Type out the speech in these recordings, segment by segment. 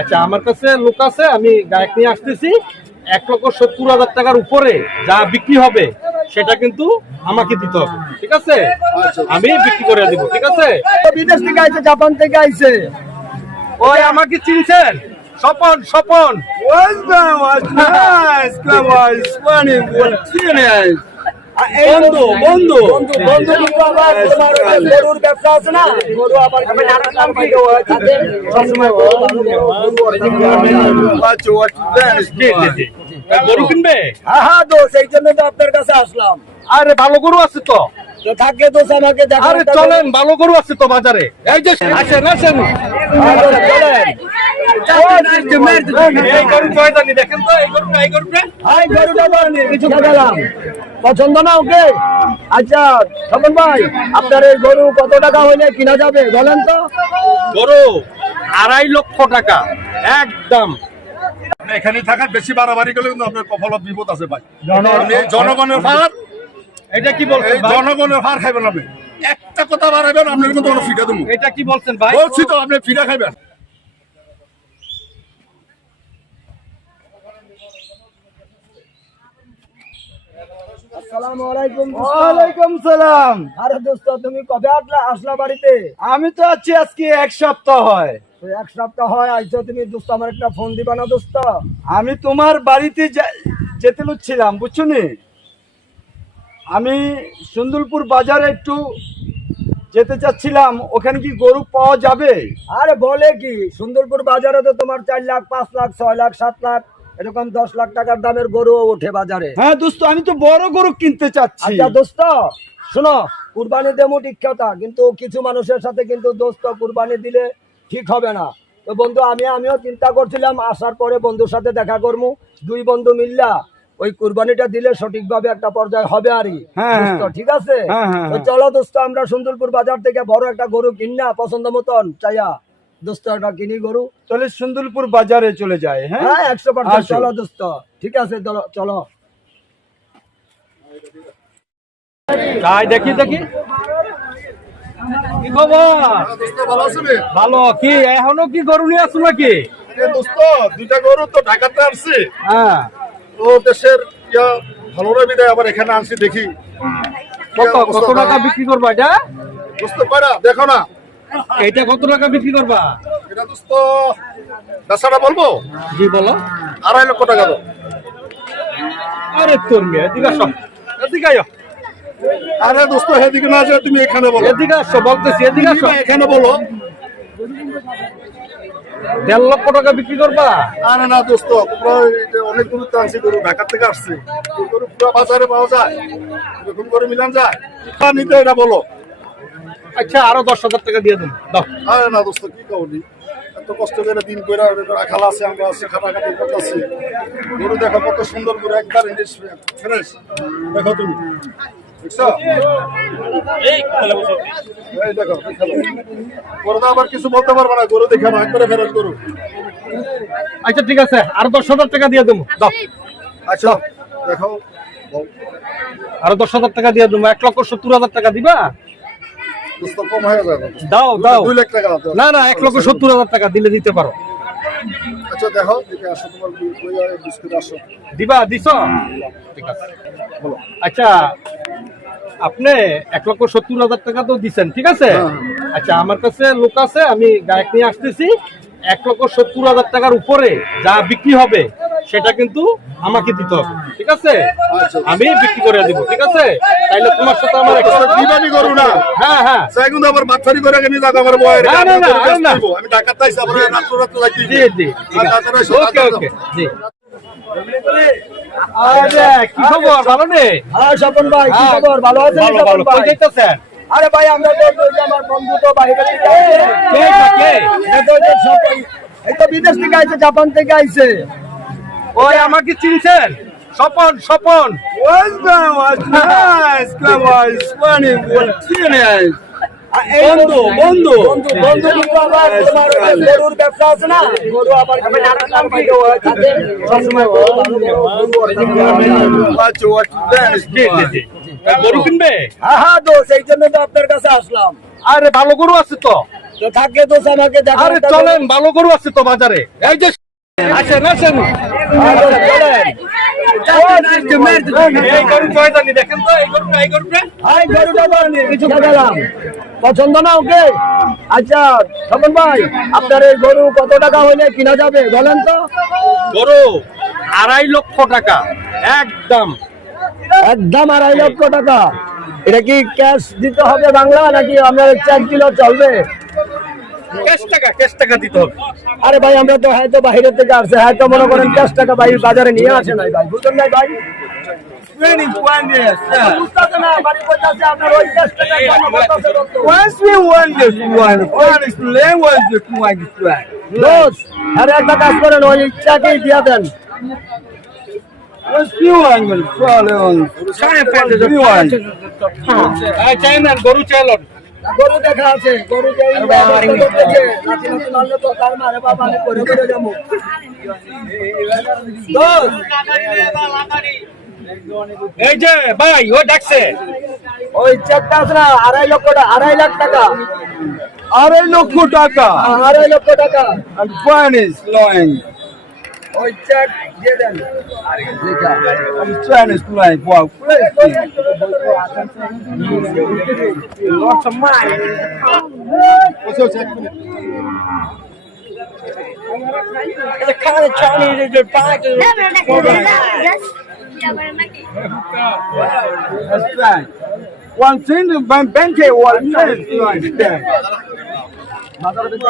আচ্ছা, আমার কাছে লোক আছে, আমি গায়ক নিয়ে আসতেছি। 1,70,000 টাকার উপরে যা বিক্রি হবে সেটা কিন্তু আমাকে দিতে হবে, ঠিক আছে? আমি বিক্রি করে দিব, ঠিক আছে? বিদেশ থেকে আইছে, জাপান থেকে আইছে। ওই আমাকে চিনছেন? স্বপন, স্বপন। বন্ধু বন্ধু বন্ধু কিন্তু আবার তোমার গরুর ব্যবসা আছে না, গরু আবার সবসময় গরু কিনবে? হ্যাঁ দোষ, এই জন্য তো আপনার কাছে আসলাম। আরে ভালো গরু আছে তো। থাকে দোষ আমাকে দেখা। আরে চলেন, ভালো গরু আছে তো বাজারে। এই যে আসেন আসেন, চলেন। এই গরু জয়দানি দেখেন তো, এই গরুটা, এই গরুটা। এই গরুটা কিছু খেলাম পছন্দ না ওকে। আচ্ছা স্বপন ভাই, আপনার এই গরু কত টাকা হইলে কিনা যাবে বলেন তো? গরু 2.5 লক্ষ টাকা একদম। এখানে থাকার বেশি বাড়াবাড়ি করলে কিন্তু আপনার কপালত বিপদ আছে ভাই। জনগণের ভার, এটা কি বলছেন ভাই? জনগণের ভার খাইবেন আপনি। একটা কথা বাড়াবেন আপনার কিন্তু ফিটা দেবো। এটা কি বলছেন ভাই? বলছি তো আপনি ফিটা খাইবেন। আসসালামু আলাইকুম। ওয়ালাইকুম সালাম। আরে দোস্ত, তুমি কবে আসলা বাড়িতে? আমি তো আছি আজকে 1 সপ্তাহ হয়। তো 1 সপ্তাহ হয় আইছো তুমি দোস্ত, আমার একটা ফোন দিবা না দোস্ত? আমি তোমার বাড়িতে যেতে লুচ্ছিলাম, বুঝছো নি? আমি সুন্দরপুর বাজারে একটু যেতে চাচ্ছিলাম, ওখানে কি গরু পাওয়া যাবে? আরে বলে কি, সুন্দরপুর বাজারে তো তোমার 4 লাখ 5 লাখ 6 লাখ 7 লাখ এরকম 10 লাখ টাকার দামের গরু ওঠে বাজারে। হ্যাঁ দোস্ত, আমি তো বড় গরু কিনতে চাচ্ছি। আচ্ছা দোস্ত শোনো, কুরবানি দেবো ঠিক কথা, কিন্তু কিছু মানুষের সাথে কিন্তু দোস্ত কুরবানি দিলে ঠিক হবে না। তো বন্ধু আমিও চিন্তা করছিলাম, আসার পরে বন্ধুর সাথে দেখা করবো, 2 বন্ধু মিল্লা ওই কুরবানিটা দিলে সঠিকভাবে একটা পর্যায়ে হবে আরই। হ্যাঁ, দোস্ত, ঠিক আছে? হ্যাঁ। তো চলো দোস্ত, আমরা সুন্দরপুর বাজার থেকে বড় একটা গরু কিনা পছন্দ মতন চাইয়া দোস্ত একটা কিনি গরু। চলে সুন্দরপুর বাজারে চলে যায়। হ্যাঁ হ্যাঁ 100%। আসো। চলো দোস্ত, ঠিক আছে চলো। তাই দেখি দেখি কি খবর? ভালো আছেন? ভালো। কি এখনো কি গরু নিয়ে আসছো নাকি? দোস্ত 2টা গরু তো ঢাকাতে আসছে। হ্যাঁ। ও দেশের ভালো না বিদায় আবার এখানে আনছি, দেখি কত টাকা বিক্রি করবা এটা? দোস্ত পারা দেখো না, এটা কত টাকা বিক্রি করবা? এটা দোস্ত বেচাটা বলবো জি বলো। 2.5 লক্ষ টাকা দাও। আরে তোর মেয়ে, এদিকে আসো, এদিকে আয়। আরে দোস্ত এদিকে না যায়, তুমি এখানে বলো। এদিকে আসো বলতেছি, এদিকে আসো। এখানে বলো। 1.5 লক্ষ টাকা বিক্রি করবা? আরে না দোস্ত, তোমরা অনেক দূর থেকে আনছি গরু, ঢাকা থেকে আসছে। এই গরু পুরো বাজারে পাওয়া যায়, এরকম করে মিলান যায় নিতে, এটা বলো। আচ্ছা, আরো 10,000 টাকা দিয়ে দেবো, দাও। আরে না দোস্ত, কি কবি, এত কষ্ট করে দিন করে খালা আছে, আমরা আছি, খাটাখাটি করতেছি। গরু দেখো কত সুন্দর করে, একবার ফ্রেশ দেখো তুমি, দেখছো? এই দেখো, গরু তো আবার কিছু বলতে পারবে না, গরু দেখে একবারে ফেরত গরু। আচ্ছা ঠিক আছে, আরো 10,000 টাকা দিয়ে দেবো, দাও। আচ্ছা দেখো, আরো 10,000 টাকা দিয়ে দেবো। 1,70,000 টাকা দিবা? দোস্ত কম হয়ে যাবে। দাও দাও। 2 লাখ টাকা দাও। না না, 1,70,000 টাকা দিলে দিতে পারো। আচ্ছা দেখো, দেখে আসো, তোমার বিস্কুট আসো। দিবা? দিছ? ঠিক আছে বলো। আচ্ছা, আপনি 1,70,000 টাকা তো দিচ্ছেন, ঠিক আছে? আচ্ছা, আমার কাছে লোক আছে, আমি গায়ক নিয়ে আসতেছি। 1,70,000 টাকার উপরে যা বিক্রি হবে সেটা কিন্তু আমাকে দিতে হবে, ঠিক আছে? আমি বিক্রি করে দিব, ঠিক আছে? তাইলে তোমার সাথে আমার দিবানি গরু না। হ্যাঁ হ্যাঁ। তাই কিন্তু আবার বাচ্চারি করে নিয়ে যাবো আমার বয়ের। না, না, না, না। আমি ঢাকাতে আইছি, আবার রাত্রে যাইছি। জি জি, ওকে ওকে, জি। আরে কি খবর? ভালো নেই? হ্যাঁ স্বপন ভাই, কি খবর? ভালো আছেন ভালো স্বপন ভালো। কই ভাই? যাইতেছেন? আরে ভাই, আমরা তো ওই যে আমার বন্ধু তো বাইরে থেকে আইছে। কে? এই তো যে স্বপন, এই তো বিদেশ থেকে আইছে, জাপান থেকে আইছে। ওই আমাকে চিনছেন? স্বপন, স্বপন। বন্ধু বন্ধু বন্ধু কিন্তু আবার তোমার গরুর ব্যবসা আছে না, গরু আবার সবসময় জি জি জি। গরু কিনবে? হ্যাঁ দোষ, এই জন্য তো আপনার কাছে আসলাম। আরে ভালো গরু আছে তো। তো থাকে তো আমাকে দেখা আরে চলেন, ভালো গরু আছে তো বাজারে। এই যে আসেন আসেন, চলেন। এই গরু জয়দানি দেখেন তো, এই গরুটা এই গরুটা হাই গরুটা তো কিছু খেলাম পছন্দ না ওকে। আচ্ছা স্বপন ভাই, আপনার এই গরু কত টাকা হইলে কিনা যাবে বলেন তো? গরু 2.5 লক্ষ টাকা একদম। একদম 2.5 লক্ষ টাকা। এটা কি ক্যাশ দিতে হবে বাংলা নাকি আপনার চেক দিলেও চলবে? ক্যাশ টাকা দিতে হবে। আরে ভাই আমরা তো হয়তো বাইরে থেকে আসছে, হয়তো মনে করেন ক্যাশ টাকা ভাই বাজারে নিয়ে আসে নাই ভাই, বুঝলেন নাই ভাই? বুঝতেছে না, বাড়ি করতেছে আপনার ওই ক্যাশ টাকা জমা করতেছে রক্ত। দোষ, আরে একটা কাজ করেন, ওই চেকই দিয়ে দেন। এই চাইনার গরু চাইলন। গরু দেখা আছে, গরু যে করতেছে, নাতি নাতি মারলে তো তার মারে বাবা আমি করে করে যাবো। দোষ, এই যে ভাই ও ডাকছে, ওই চেকটা আছে না 2.5 লক্ষ টাকা, 2.5 লাখ টাকা, 2.5 লক্ষ টাকা 2.5 লক্ষ টাকা and fine is flowing ওই চেক দিয়ে দেন। and fine is flowing wow that's right one thing the bank one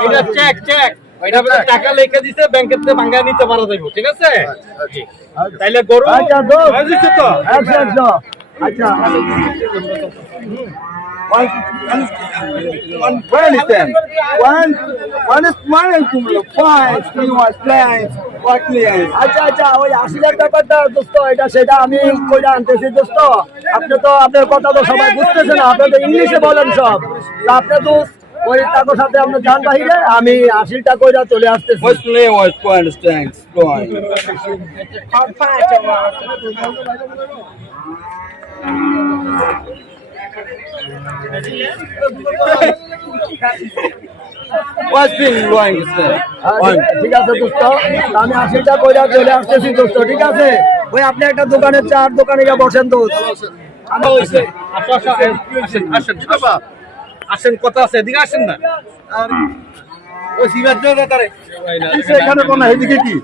এটা চেক চেক, এটা টাকা লেখা দিছে, ব্যাংকের থেকে ভাঙা নিতে পারা যাবে, ঠিক আছে? তাইলে গরু আচ্ছা দোষ, হয়ে যাচ্ছে তো। 100 আচ্ছা one friend is them one is smiling to me fine three was playing what clear আচ্ছা আচ্ছা, ওই 80,000 ব্যাপারটা দোস্ত, এটা সেটা আমি কইরা আনতেছি দোস্ত। আপনি তো আপনার কথা তো সবাই বুঝতেছে না, আপনি তো ইংলিশে বলেন সব। তা আপনি দোস্ত ওই টাকার সাথে আপনি যান বাহিরে, আমি 80টা কইরা চলে আসতেছি। what's clear was fine thanks fine what's been going there ঠিক আছে দোস্ত, আমি 80টা কইরা চলে আসতেছি দোস্ত, ঠিক আছে? ওই আপনি একটা দোকানের চার দোকানে গিয়ে বসেন দোস্ত। আসেন আসেন আসেন বাবা, আসেন, কথা আছে, এদিকে আসেন না। ওই সিগারেট দাও তারে, এখানে কোন এদিকে কি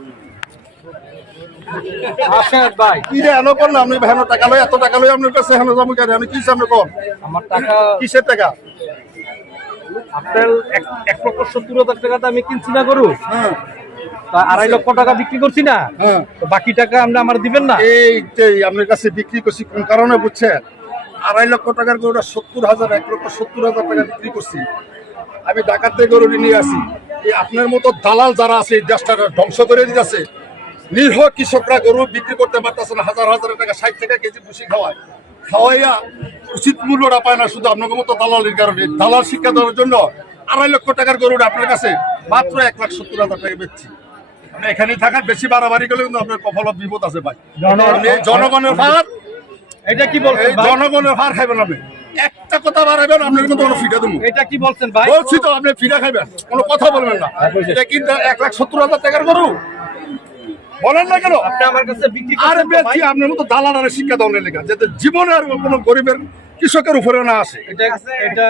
আসেন ভাই। কি রে এনো করলাম আমি ভ্যানো টাকা লই এত টাকা লই আপনার কাছে এনো জমা করে আমি কি সামনে কোন আমার টাকা কিসের টাকা আপনার 1,70,000 টাকাতে আমি কিনছি না গরু, হ্যাঁ তা 2.5 লক্ষ টাকা বিক্রি করছি না, হ্যাঁ তো বাকি টাকা আপনি আমার দিবেন না? এই যে আপনার কাছে বিক্রি করছি কোন কারণে বুঝছেন 2.5 লক্ষ টাকার গরুটা 70,000 1,70,000 টাকা বিক্রি করছি আমি ঢাকার থেকে গরু নিয়ে আসি এই আপনার মতো দালাল যারা আছে এই দেশটা ধ্বংস করে দিতেছে নিরীহ কৃষকরা গরু বিক্রি করতে পারতেছে না হাজার হাজার টাকা 60 টাকা কেজি ভুসি খাওয়াইয়া উচিত মূল্যটা পায় না শুধু আপনার মতো দালালের কারণে দালাল শিক্ষা দেওয়ার জন্য 2.5 লক্ষ টাকার গরুটা আপনার কাছে মাত্র 1,70,000 টাকা বেচছি আপনি এখানেই থাকার বেশি বাড়াবাড়ি করলে কিন্তু আপনার কপাল বিপদ আছে ভাই আপনি এই জনগণের ভার এটা কি বলছেন এই ভাই? জনগণের ভার খাইবেন আপনি একটা কথা বাড়াবেন আপনার কিন্তু কোনো ফিটা দেবো এটা কি বলছেন ভাই? বলছি তো আপনি ফিটা খাইবেন কোনো কথা বলবেন না এটা কিন্তু 1,70,000 টাকার গরু বলেন না কেন আপনি আমার কাছে বিক্রি আর করছেন তো ভাই? বেশি আপনার মতো দালালের শিক্ষা দেওয়ার লেখা যাতে জীবনে আর কোনো গরিবের কৃষকের উপরে না আসে এটা এটা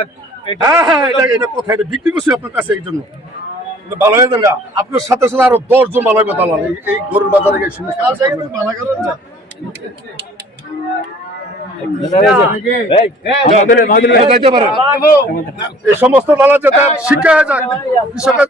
এটা হ্যাঁ হ্যাঁ এটা কোথায় এটা বিক্রি করছি আপনার কাছে এই জন্য কিন্তু ভালো হয়ে যান গা। আপনার সাথে সাথে আরো 10 জন ভালো হবে দালাল এই গরুর বাজারে এই সমস্যা যাইতে পারে এই সমস্ত দালাল যাতে শিক্ষা হয়ে যায় কৃষকের